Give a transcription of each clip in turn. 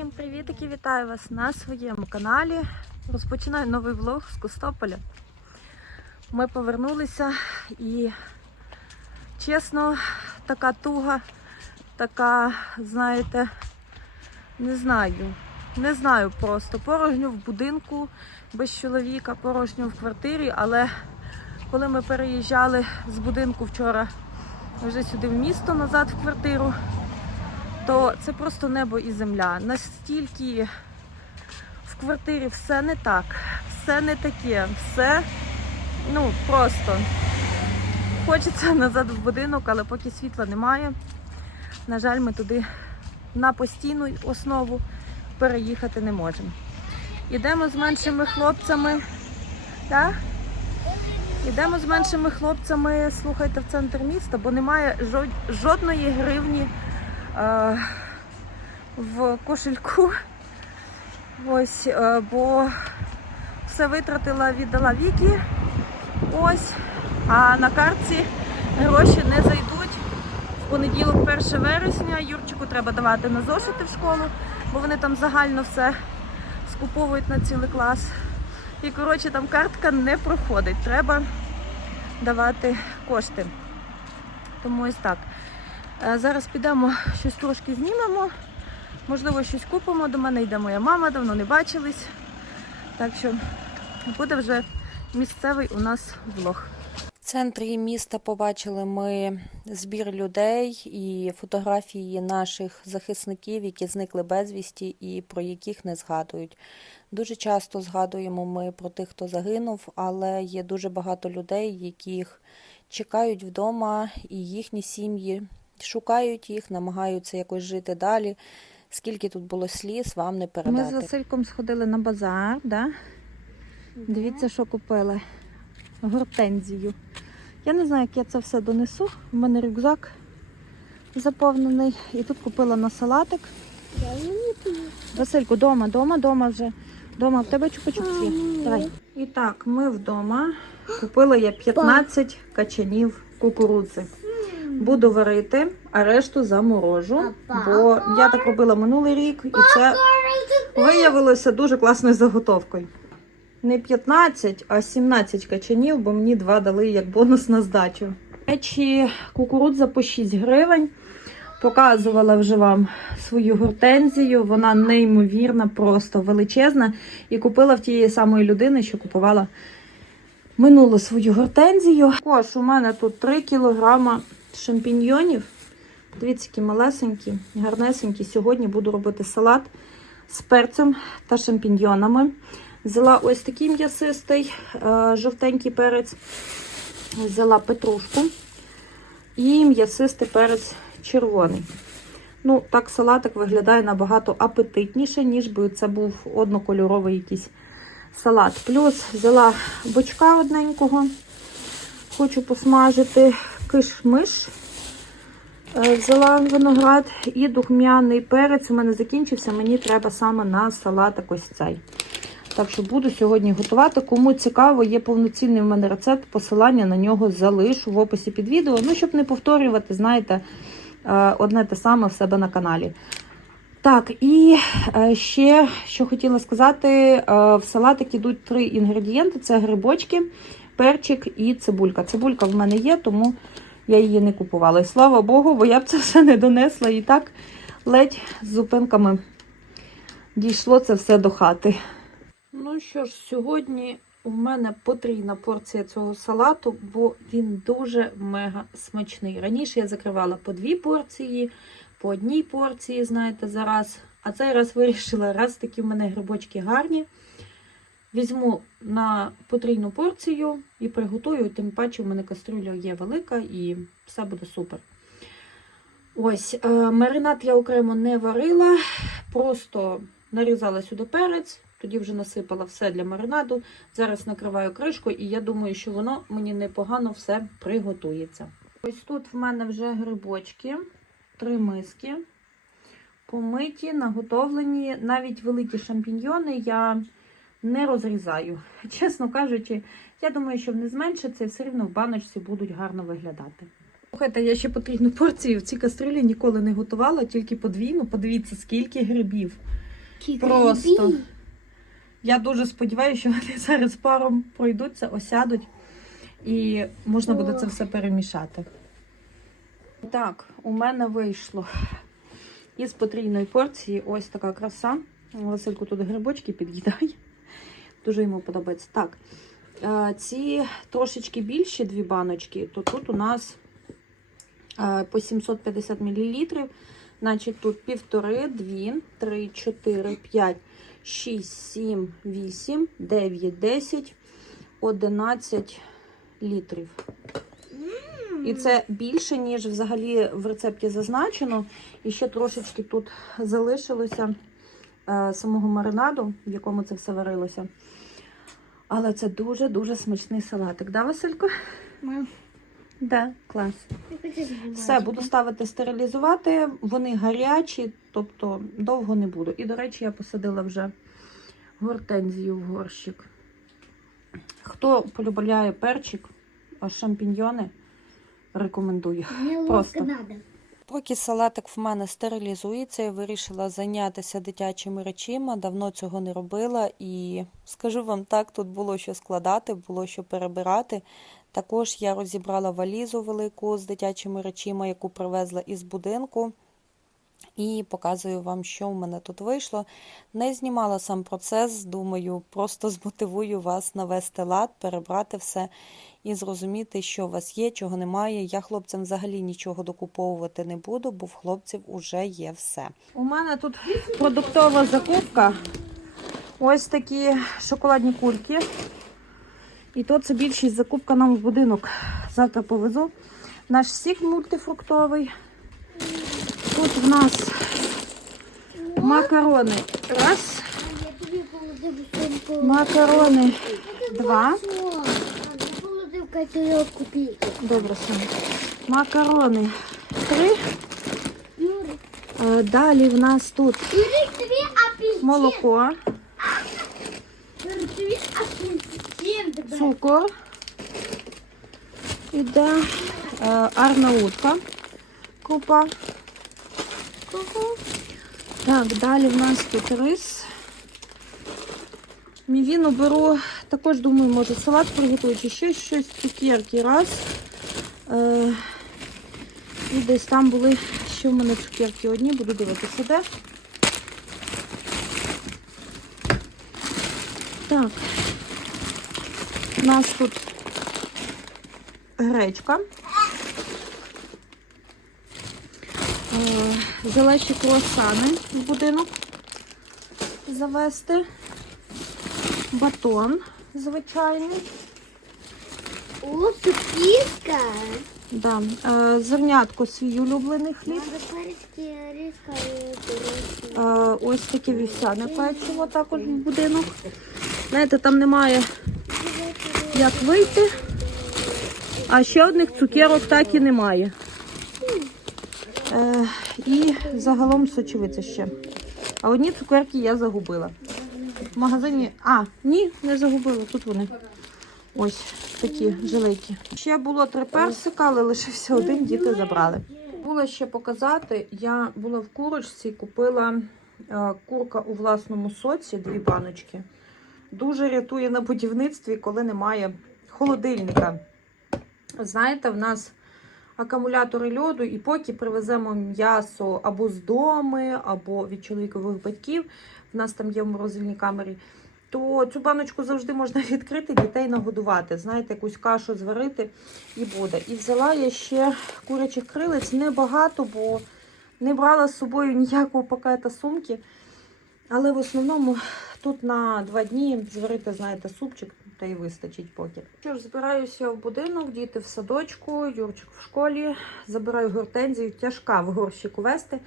Всім привітики! Вітаю вас на своєму каналі. Розпочинаю новий влог з Костополя. Ми повернулися і чесно, така туга, така, знаєте, не знаю, не знаю просто. Порожньо в будинку без чоловіка, порожньо в квартирі, але коли ми переїжджали з будинку вчора вже сюди в місто назад в квартиру, то це просто небо і земля. Настільки в квартирі все не так, все не таке, все ну просто хочеться назад в будинок, але поки світла немає. На жаль, ми туди на постійну основу переїхати не можемо. Ідемо з меншими хлопцями. Так? Ідемо з меншими хлопцями, слухайте, в центр міста, бо немає жодної гривні в кошельку. Ось, е, бо все витратила, віддала Вікі. Ось. А на картці гроші не зайдуть. В понеділок, 1 вересня, Юрчику треба давати на зошити в школу, бо вони там загально все скуповують на цілий клас. І коротше там картка не проходить. Треба давати кошти. Тому ось так. Зараз підемо щось трошки знімемо. Можливо, щось купимо. До мене йде моя мама, давно не бачились. Так що буде вже місцевий у нас влог. В центрі міста побачили ми збір людей і фотографії наших захисників, які зникли безвісті і про яких не згадують. Дуже часто згадуємо ми про тих, хто загинув, але є дуже багато людей, яких чекають вдома, і їхні сім'ї шукають їх, намагаються якось жити далі. Скільки тут було сліз, вам не передати. Ми з Васильком сходили на базар, да? Дивіться, що купили. Гортензію. Я не знаю, як я це все донесу. У мене рюкзак заповнений. І тут купила на салатик. Васильку, дома, дома, дома вже. Дома, в тебе чупа-чупсі. Давай. І так, ми вдома. Купила я 15 качанів кукурудзи. Буду варити, а решту заморожу. Бо я так робила минулий рік, і це виявилося дуже класною заготовкою. Не 15, а 17 качанів, бо мені два дали як бонус на здачу. Речі, кукурудза по 6 гривень. Показувала вже вам свою гортензію. Вона неймовірна, просто величезна. І купила в тієї самої людини, що купувала минулу свою гортензію. Також у мене тут 3 кілограма шампіньйонів. Дивіться, які малесенькі, гарнесенькі. Сьогодні буду робити салат з перцем та шампіньйонами. Взяла ось такий м'ясистий, е, жовтенький перець. Взяла петрушку і м'ясистий перець червоний. Ну, так салатик виглядає набагато апетитніше, ніж би це був однокольоровий якийсь салат. Плюс взяла бочка одненького. Хочу посмажити киш-миш. Е, Взяла виноград і духмяний перець. У мене закінчився, мені треба саме на салатик ось цей. Так що буду сьогодні готувати. Кому цікаво, є повноцінний в мене рецепт, посилання на нього залишу в описі під відео. Ну, щоб не повторювати, знаєте, е, одне те саме в себе на каналі. Так, і е, ще що хотіла сказати: в салатик ідуть три інгредієнти: це грибочки, перчик і цибулька. Цибулька в мене є, тому я її не купувала. І слава Богу, бо я б це все не донесла. І так ледь з зупинками дійшло це все до хати. Ну що ж, сьогодні у мене потрійна порція цього салату, бо він дуже мега смачний. Раніше я закривала по дві порції, по одній порції, знаєте, зараз. А цей раз вирішила, раз такі в мене грибочки гарні. Візьму на потрійну порцію і приготую, тим паче в мене каструля є велика і все буде супер. Ось, е, маринад я окремо не варила, просто нарізала сюди перець, тоді вже насипала все для маринаду. Зараз накриваю кришкою, і я думаю, що воно мені непогано все приготується. Ось тут в мене вже грибочки, три миски. Помиті, наготовлені. Навіть великі шампіньйони я не розрізаю. Чесно кажучи, я думаю, що вони зменшаться і все рівно в баночці будуть гарно виглядати. Слухайте, я ще потрібну порцію в цій кастрюлі ніколи не готувала, тільки подвійну. Подивіться, скільки грибів. Просто. Я дуже сподіваюся, що вони зараз паром пройдуться, осядуть і можна буде це все перемішати. Так, у мене вийшло із потрійної порції ось така краса. Васильку тут грибочки під'їдає. Дуже йому подобається. Так, е, ці трошечки більші дві баночки, то тут у нас е, по 750 мл. Значить, тут півтори, дві, три, чотири, п'ять, шість, сім, вісім, дев'ять, десять, одинадцять літрів. І це більше, ніж взагалі в рецепті зазначено. І ще трошечки тут залишилося самого маринаду, в якому це все варилося. Але це дуже-дуже смачний салатик. Да, Василько? Мам, Да, клас. Все, буду ставити стерилізувати. Вони гарячі, тобто довго не буду. І, до речі, я посадила вже гортензію в горщик. Хто полюбляє перчик, а шампіньйони, рекомендую. Ложка Просто. надо. Поки салатик в мене стерилізується, я вирішила зайнятися дитячими речима. Давно цього не робила. І скажу вам так, тут було що складати, було що перебирати. Також я розібрала валізу велику з дитячими речима, яку привезла із будинку. І показую вам, що в мене тут вийшло. Не знімала сам процес, думаю, просто змотивую вас навести лад, перебрати все і зрозуміти, що у вас є, чого немає. Я хлопцям взагалі нічого докуповувати не буду, бо в хлопців уже є все. У мене тут продуктова закупка. Ось такі шоколадні кульки. І то це більшість закупка нам в будинок. Завтра повезу. Наш сік мультифруктовий. Тут в нас макарони. Раз. Макарони. Два. Я положив котелок купити. Добре, саме. Макарони. Три. Е, Далі в нас тут молоко, цукор. Іде е, арнаутка. Крупа. Так, далі в нас тут рис. Мівіну беру, також думаю, може салат приготую, чи щось, щось цукерки раз. Е, і десь там були, ще в мене цукерки одні, буду дивитися, де. Так. У нас тут гречка. Е, ще круасани в будинок завести. Батон звичайний. О, супіска. Да. Е, Зернятко свій улюблений хліб. Е, Ось таке вівсяне печиво також в будинок. Знаєте, там немає як вийти. А ще одних цукерок так і немає. Е, і загалом сочевиця ще. А одні цукерки я загубила. В магазині. А, ні, не загубила. Тут вони. Ось такі жилейки. Ще було три персика, але лишився один, діти забрали. Була ще показати, я була в курочці, купила е, курка у власному соці, дві баночки. Дуже рятує на будівництві, коли немає холодильника. Знаєте, в нас акумулятори льоду, і поки привеземо м'ясо або з дому, або від чоловікових батьків, в нас там є в морозильній камері, то цю баночку завжди можна відкрити, дітей нагодувати. Знаєте, якусь кашу зварити і буде. І взяла я ще курячих крилець небагато, бо не брала з собою ніякого пакета сумки. Але в основному тут на два дні зварити, знаєте, супчик, та й вистачить поки. Що ж, збираюся в будинок, діти в садочку, Юрчик в школі. Забираю гортензію, тяжка в горщику вести.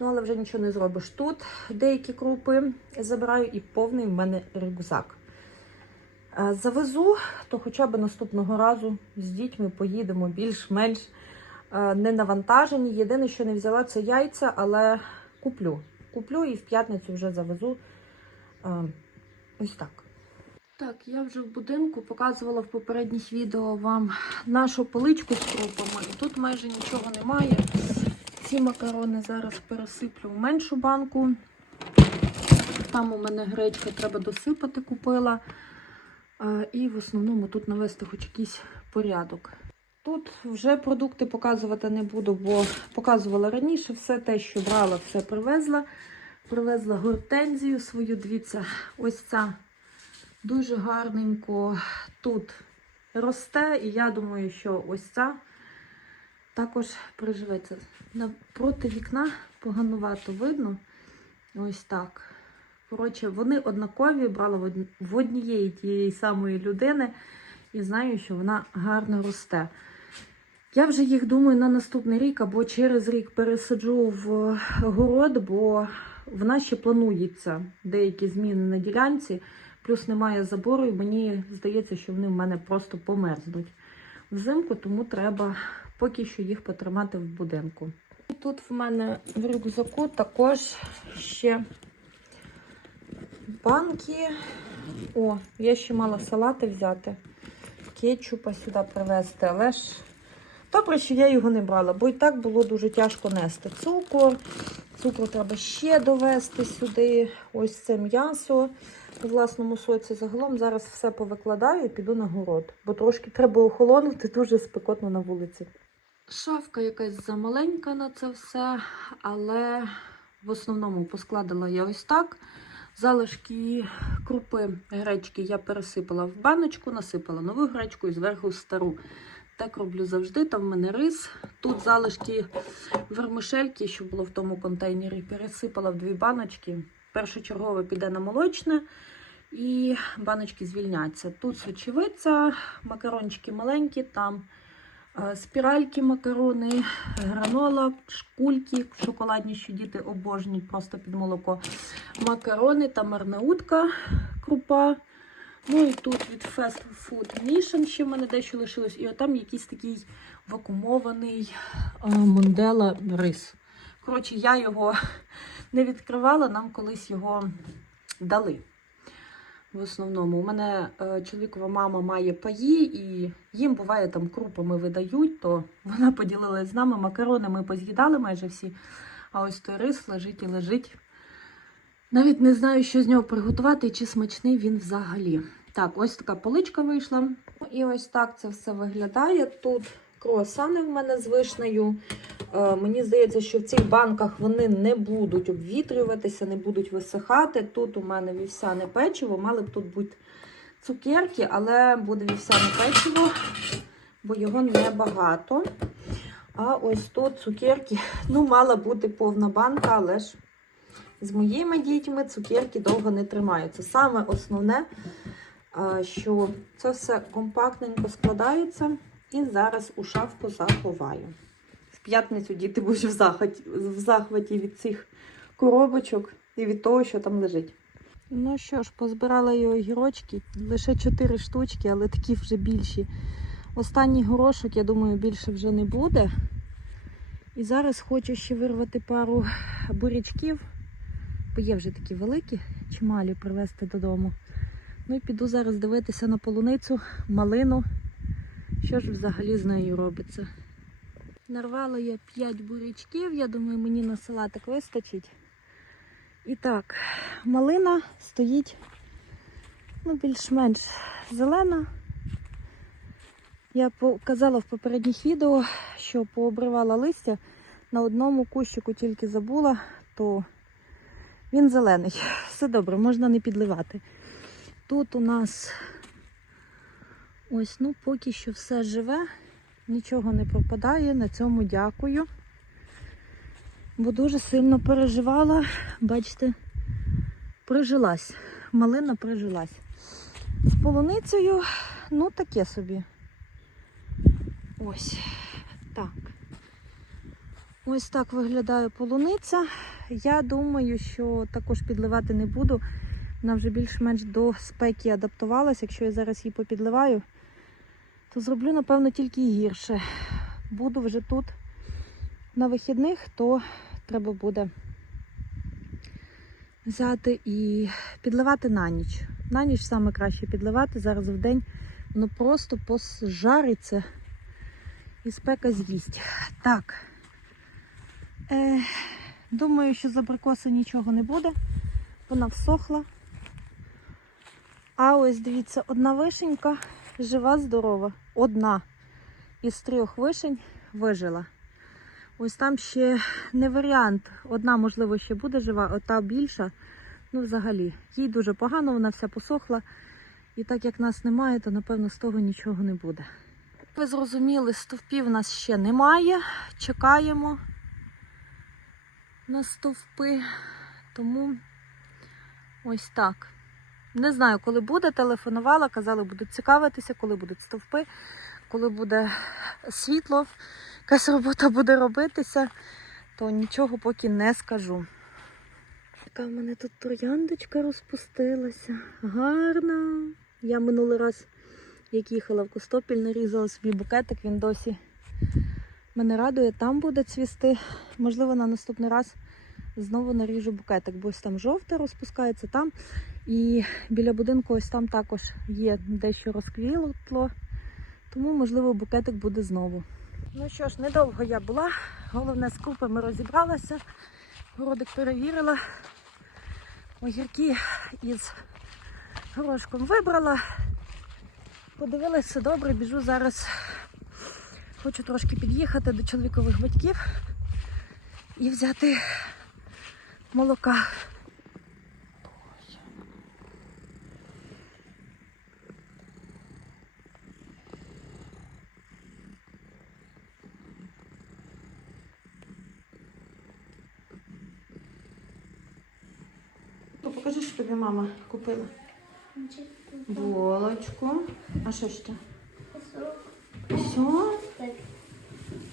Ну, але вже нічого не зробиш. Тут деякі крупи забираю і повний в мене рюкзак. Е, Завезу, то хоча б наступного разу з дітьми поїдемо більш-менш е, не навантажені. Єдине, що не взяла, це яйця, але куплю. Куплю і в п'ятницю вже завезу. Е, Ось так. Так, я вже в будинку показувала в попередніх відео вам нашу поличку з крупами. Тут майже нічого немає. Ці макарони зараз пересиплю в меншу банку. там у мене гречка треба досипати, купила. І в основному тут навести хоч якийсь порядок. Тут вже продукти показувати не буду, бо показувала раніше все те, що брала, все привезла. Привезла гортензію свою, дивіться, ось ця дуже гарненько тут росте. І я думаю, що ось ця також приживеться. Напроти вікна поганувато видно. Ось так. Коротше, вони однакові, брала в однієї тієї самої людини і знаю, що вона гарно росте. Я вже їх думаю на наступний рік або через рік пересаджу в город, бо в нас ще планується деякі зміни на ділянці, плюс немає забору, і мені здається, що вони в мене просто померзнуть взимку, тому треба поки що їх потримати в будинку. І Тут в мене в рюкзаку також ще банки. О, я ще мала салати взяти, кетчупа сюди привезти, але ж добре, що я його не брала, бо і так було дуже тяжко нести. Цукор, цукру треба ще довести сюди. Ось це м'ясо у власному соці. Загалом зараз все повикладаю і піду на город, бо трошки треба охолонути, дуже спекотно на вулиці. Шафка якась замаленька на це все, але в основному поскладала я ось так. Залишки крупи гречки я пересипала в баночку, насипала нову гречку і зверху стару. Так роблю завжди. Там в мене рис. Тут залишки вермишельки, що було в тому контейнері, пересипала в дві баночки. Першочергове піде на молочне, і баночки звільняться. Тут сочевиця, макарончики маленькі, там е, спіральки макарони, гранола, шкульки, шоколадні, що діти обожнюють просто під молоко. Макарони та марнаутка, крупа. Ну і тут від Fast Food Mission ще в мене дещо лишилось. І отам якийсь такий вакуумований е, Мондела рис. Коротше, я його не відкривала, нам колись його дали. В основному, у мене е, чоловікова мама має паї, і їм буває там крупами видають, то вона поділилась з нами. Макарони ми поз'їдали майже всі. А ось той рис лежить і лежить. Навіть не знаю, що з нього приготувати і чи смачний він взагалі. Так, ось така поличка вийшла. Ну, І ось так це все виглядає. Тут круасани в мене з вишнею. Е, мені здається, що в цих банках вони не будуть обвітрюватися, не будуть висихати. Тут у мене вівсяне печиво, мали б тут бути цукерки, але буде вівсяне печиво, бо його небагато. А ось тут цукерки, ну, мала бути повна банка, але ж з моїми дітьми цукерки довго не тримаються. Саме основне, що це все компактненько складається і зараз у шафку заховаю. В п'ятницю діти будуть в захваті, в захваті від цих коробочок і від того, що там лежить. Ну що ж, позбирала я огірочки, лише 4 штучки, але такі вже більші. Останній горошок, я думаю, більше вже не буде. І зараз хочу ще вирвати пару бурячків, бо є вже такі великі, чималі привезти додому. Ну і піду зараз дивитися на полуницю, малину. Що ж взагалі з нею робиться? Нарвала я 5 бурячків, я думаю, мені на салатик вистачить. І так, малина стоїть ну, більш-менш зелена. Я показала в попередніх відео, що пообривала листя. На одному кущику тільки забула, то він зелений. Все добре, можна не підливати. Тут у нас ось, ну, поки що все живе, нічого не пропадає. На цьому дякую. Бо дуже сильно переживала, бачите, прижилась. Малина прижилась. З полуницею, ну таке собі. Ось так. Ось так виглядає полуниця. Я думаю, що також підливати не буду. Вона вже більш-менш до спеки адаптувалась. Якщо я зараз її попідливаю, то зроблю, напевно, тільки гірше. Буду вже тут на вихідних, то треба буде взяти і підливати на ніч. На ніч саме краще підливати. Зараз в день воно просто пожариться і спека з'їсть. Так. Е, думаю, що з абрикоси нічого не буде. вона всохла. А ось дивіться, одна вишенька жива, здорова. Одна із трьох вишень вижила. Ось там ще не варіант. Одна, можливо, ще буде жива, а та більша. Ну, взагалі, їй дуже погано, вона вся посохла. І так як нас немає, то напевно з того нічого не буде. Ви зрозуміли, стовпів у нас ще немає. Чекаємо на стовпи. Тому ось так. Не знаю, коли буде, телефонувала, казали, будуть цікавитися, коли будуть стовпи, коли буде світло, якась робота буде робитися, то нічого поки не скажу. Така в мене тут трояндочка розпустилася. Гарна. Я минулий раз, як їхала в Костопіль, нарізала собі букетик, він досі мене радує, там буде цвісти. Можливо, на наступний раз знову наріжу букетик, бо ось там жовте розпускається там. І біля будинку ось там також є дещо розквіло. Тому, можливо, букетик буде знову. Ну що ж, недовго я була. Головне, з крупами розібралася. Городик перевірила. Огірки із горошком вибрала. Подивилася, добре, біжу зараз. Хочу трошки під'їхати до чоловікових батьків і взяти молока. Ну, Покажи, що тобі мама купила. Булочку. А що ще? Все?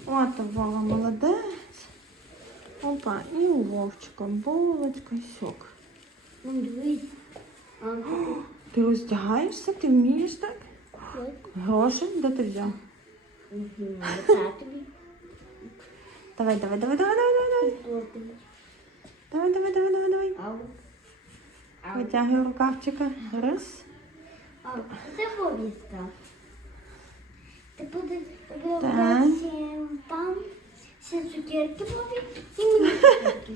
От Вова молодець. Опа, і у Вовчика булочка і сок. Ти роздягаєшся? Ти вмієш так? Гроші? Де ти взяв? Давай, давай, давай, давай, давай, давай. Давай, давай, давай, давай, давай. Витягуй рукавчика. Раз. Це повістка. Ти будеш там всі цукерки Бобі і мені цукерки.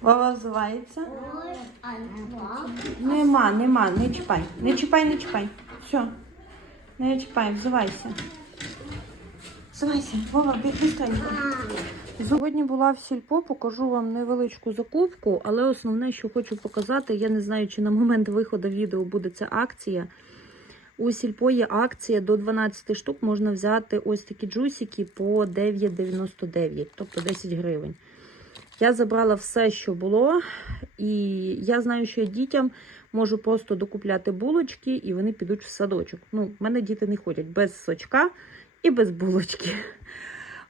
Вова взувається. Ось, а два. Нема, нема, не чіпай. Не чіпай, не чіпай. Все. Не чіпай, взувайся. Взувайся, Вова, быстренько. Сьогодні була в сільпо, покажу вам невеличку закупку, але основне, що хочу показати, я не знаю, чи на момент виходу відео буде ця акція. У сільпо є акція до 12 штук можна взяти ось такі джусики по 9,99, тобто 10 гривень. Я забрала все, що було, і я знаю, що я дітям можу просто докупляти булочки, і вони підуть в садочок. Ну, в мене діти не ходять без сочка і без булочки.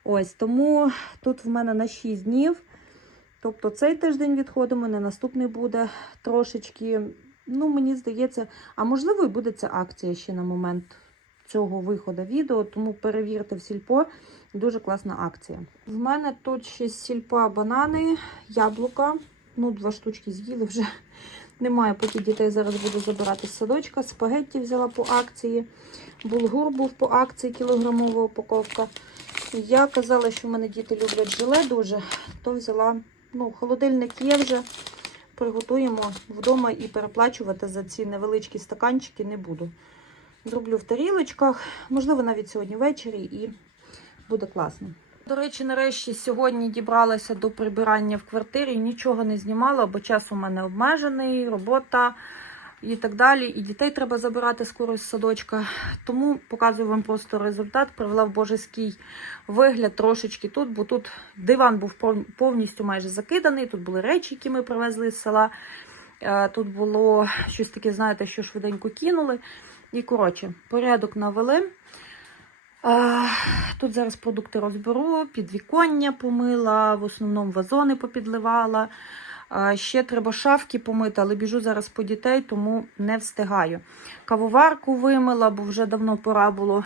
Ось тому тут в мене на 6 днів. Тобто цей тиждень відходимо, не наступний буде трошечки. Ну, мені здається, а можливо, і буде ця акція ще на момент цього виходу відео, тому перевірте в сільпо. Дуже класна акція. В мене тут ще з сільпа банани, яблука. Ну, два штучки з'їли вже. Немає, поки дітей зараз буду забирати з садочка. Спагетті взяла по акції. Булгур був по акції, кілограмова упаковка. Я казала, що в мене діти люблять желе дуже, то взяла. Ну, холодильник є вже. Приготуємо вдома і переплачувати за ці невеличкі стаканчики не буду. Зроблю в тарілочках, можливо, навіть сьогодні ввечері і буде класно. До речі, нарешті сьогодні дібралася до прибирання в квартирі, нічого не знімала, бо час у мене обмежений, робота і так далі. І дітей треба забирати скоро з садочка. Тому показую вам просто результат. Привела в божеський вигляд трошечки тут, бо тут диван був повністю майже закиданий. Тут були речі, які ми привезли з села. Е, Тут було щось таке, знаєте, що швиденько кинули. І коротше, порядок навели. Тут зараз продукти розберу, підвіконня помила, в основному вазони попідливала. Ще треба шафки помити, але біжу зараз по дітей, тому не встигаю. Кавоварку вимила, бо вже давно пора було.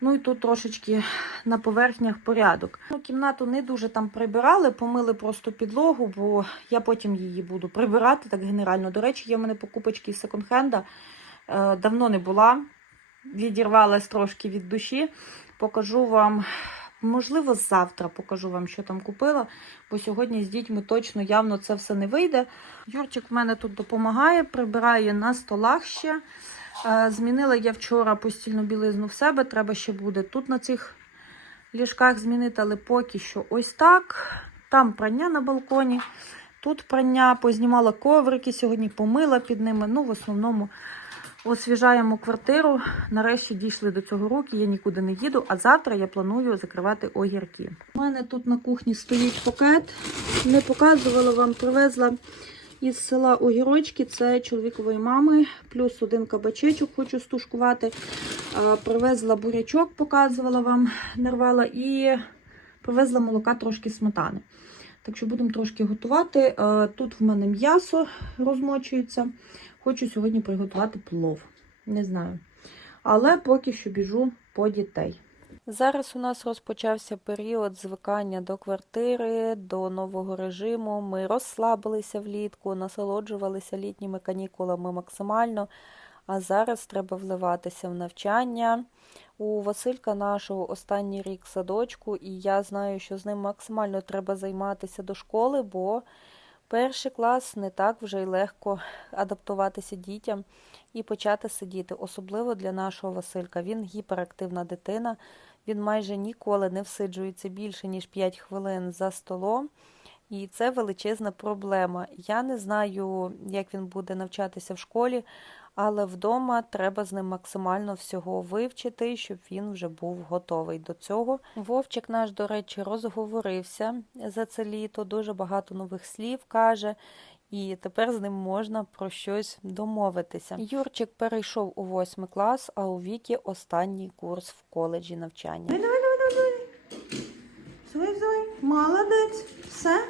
Ну і тут трошечки на поверхнях порядок. Ну, кімнату не дуже там прибирали, помили просто підлогу, бо я потім її буду прибирати так генерально. До речі, є в мене покупочки з секонд-хенда. Е, Давно не була відірвалась трошки від душі. Покажу вам Можливо, завтра покажу вам, що там купила, бо сьогодні з дітьми точно явно це все не вийде. Юрчик в мене тут допомагає, прибирає на столах ще. Е, Змінила я вчора постільну білизну в себе. Треба ще буде тут на цих ліжках змінити, але поки що ось так. Там прання на балконі, тут прання, познімала коврики, сьогодні помила під ними. Ну, в основному освіжаємо квартиру. Нарешті дійшли до цього роки, я нікуди не їду, а завтра я планую закривати огірки. У мене тут на кухні стоїть пакет. Не показувала вам, привезла із села огірочки. Це чоловікової мами, плюс один кабачечок хочу стушкувати. Привезла бурячок, показувала вам, нарвала, і привезла молока трошки сметани. Так що будемо трошки готувати. Тут в мене м'ясо розмочується. Хочу сьогодні приготувати плов. Не знаю. Але поки що біжу по дітей. Зараз у нас розпочався період звикання до квартири, до нового режиму. Ми розслабилися влітку, насолоджувалися літніми канікулами максимально. А зараз треба вливатися в навчання. У Василька нашого останній рік садочку, і я знаю, що з ним максимально треба займатися до школи, бо перший клас не так вже й легко адаптуватися дітям і почати сидіти, особливо для нашого Василька. Він гіперактивна дитина, він майже ніколи не всиджується більше, ніж 5 хвилин за столом. І це величезна проблема. Я не знаю, як він буде навчатися в школі, але вдома треба з ним максимально всього вивчити, щоб він вже був готовий до цього. Вовчик наш, до речі, розговорився за це літо, дуже багато нових слів каже. І тепер з ним можна про щось домовитися. Юрчик перейшов у восьмий клас, а у Вікі останній курс в коледжі навчання. Давай, давай, давай, давай. Зой, молодець. Все.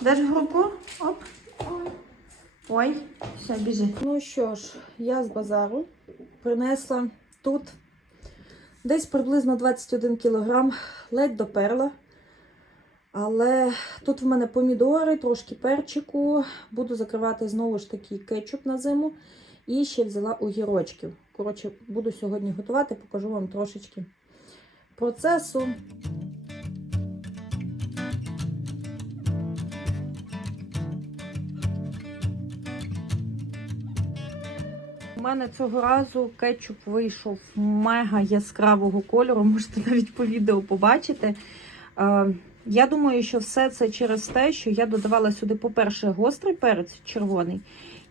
Даш в руку. Оп. Ой, все, біжи. Ну що ж, я з базару принесла тут десь приблизно 21 кілограм, ледь доперла. Але тут в мене помідори, трошки перчику. Буду закривати знову ж таки кетчуп на зиму. І ще взяла огірочків. Коротше, буду сьогодні готувати, покажу вам трошечки процесу. У мене цього разу кетчуп вийшов мега яскравого кольору, можете навіть по відео побачити. Е, Я думаю, що все це через те, що я додавала сюди, по-перше, гострий перець червоний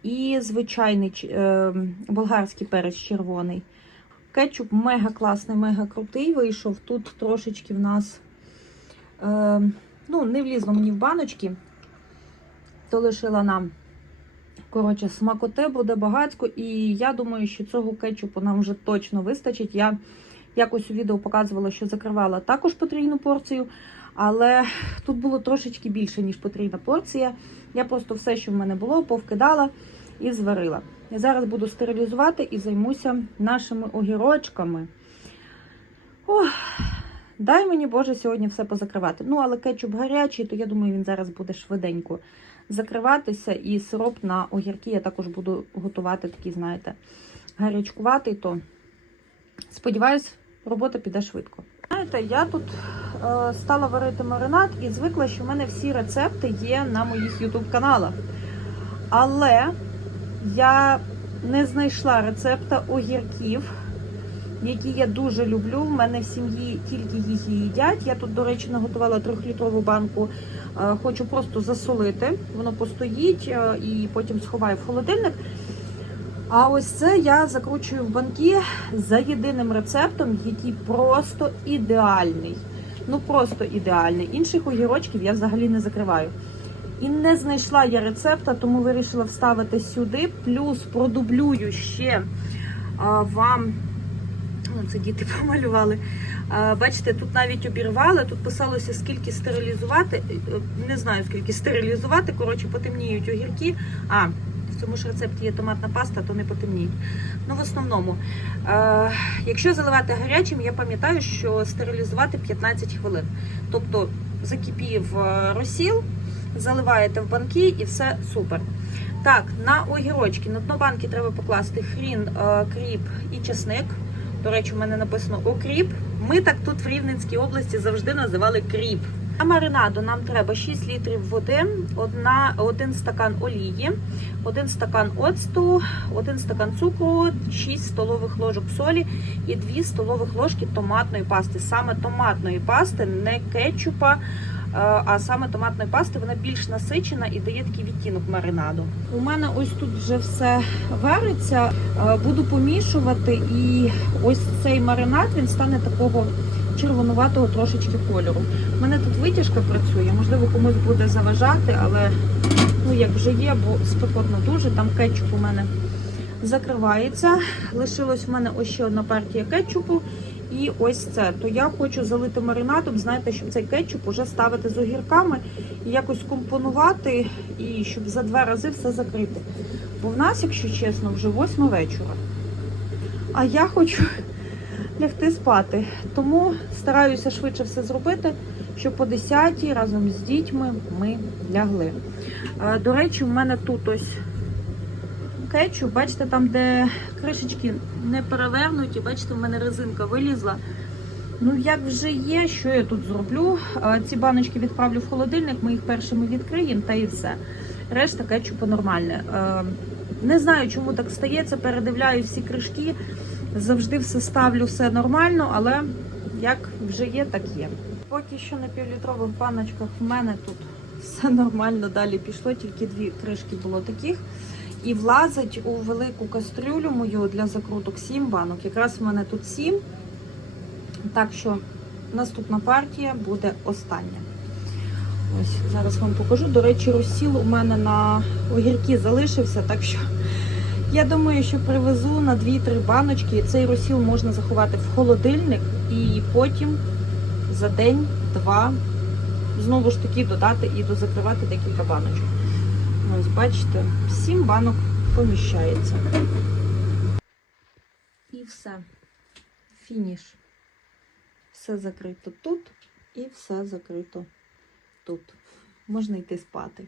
і звичайний е, болгарський перець червоний. Кетчуп мега класний, мега крутий вийшов. Тут трошечки в нас е, ну, не влізло мені в баночки, то лишила нам. Коротше, смакоте буде багатько, і я думаю, що цього кетчупу нам вже точно вистачить. Я якось у відео показувала, що закривала також потрійну порцію, але тут було трошечки більше, ніж потрійна порція. Я просто все, що в мене було, повкидала і зварила. Я зараз буду стерилізувати і займуся нашими огірочками. Ох, дай мені Боже сьогодні все позакривати. Ну, але кетчуп гарячий, то я думаю, він зараз буде швиденько закриватися. І сироп на огірки я також буду готувати такий, знаєте, гарячкуватий, то сподіваюсь, робота піде швидко. Знаєте, я тут е, стала варити маринад і звикла, що в мене всі рецепти є на моїх YouTube каналах. Але я не знайшла рецепта огірків, які я дуже люблю. У мене в сім'ї тільки їх їдять. Я тут, до речі, наготувала трьохлітрову банку. Е, Хочу просто засолити. Воно постоїть е, і потім сховаю в холодильник. А ось це я закручую в банки за єдиним рецептом, який просто ідеальний. Ну просто ідеальний. Інших огірочків я взагалі не закриваю. І не знайшла я рецепта, тому вирішила вставити сюди. Плюс продублюю ще а, вам. Ну, це діти помалювали. А, бачите, тут навіть обірвали, тут писалося, скільки стерилізувати. Е, Не знаю, скільки стерилізувати. Коротше, потемніють огірки. А, в цьому ж рецепті є томатна паста, то не потемніють. Ну, в основному, е, якщо заливати гарячим, я пам'ятаю, що стерилізувати 15 хвилин. Тобто закипів е, розсіл, заливаєте в банки і все супер. Так, на огірочки, на дно банки треба покласти хрін, е, кріп і чесник. До речі, у мене написано окріп. Ми так тут в Рівненській області завжди називали кріп. На маринаду нам треба 6 літрів води, одна, один стакан олії, один стакан оцту, один стакан цукру, 6 столових ложок солі і 2 столових ложки томатної пасти. Саме томатної пасти, не кетчупа, а саме томатної пасти вона більш насичена і дає такий відтінок маринаду. У мене ось тут вже все вариться. Е, Буду помішувати, і ось цей маринад він стане такого червонуватого трошечки кольору. У мене тут витяжка працює, можливо, комусь буде заважати, але ну як вже є, бо спекотно дуже. Там кетчуп у мене закривається. Лишилась в мене ось ще одна партія кетчупу. І ось це. То я хочу залити маринадом, знаєте, щоб цей кетчуп уже ставити з огірками і якось компонувати, і щоб за два рази все закрити. Бо в нас, якщо чесно, вже восьма вечора. А я хочу лягти спати. Тому стараюся швидше все зробити, щоб по 10 разом з дітьми ми лягли. Е, До речі, в мене тут ось кетчуп, бачите, там, де кришечки не перевернуті, бачите, в мене резинка вилізла. Ну, як вже є, що я тут зроблю? Ці баночки відправлю в холодильник, ми їх першими відкриємо та і все. Решта кетчупу нормальне. Не знаю, чому так стається. Передивляю всі кришки. Завжди все ставлю, все нормально, але як вже є, так є. Поки що на півлітрових баночках в мене тут все нормально. Далі пішло, тільки дві кришки було таких. І влазить у велику кастрюлю мою для закруток 7 банок. Якраз в мене тут 7. Так що наступна партія буде остання. Ось зараз вам покажу. До речі, розсіл у мене на огірки залишився, так що я думаю, що привезу на 2-3 баночки. Цей розсіл можна заховати в холодильник і потім за день-два знову ж таки додати і дозакривати декілька баночок. Ось бачите, 7 банок поміщається. І все. Фініш. Все закрито тут і все закрито тут. Можна йти спати.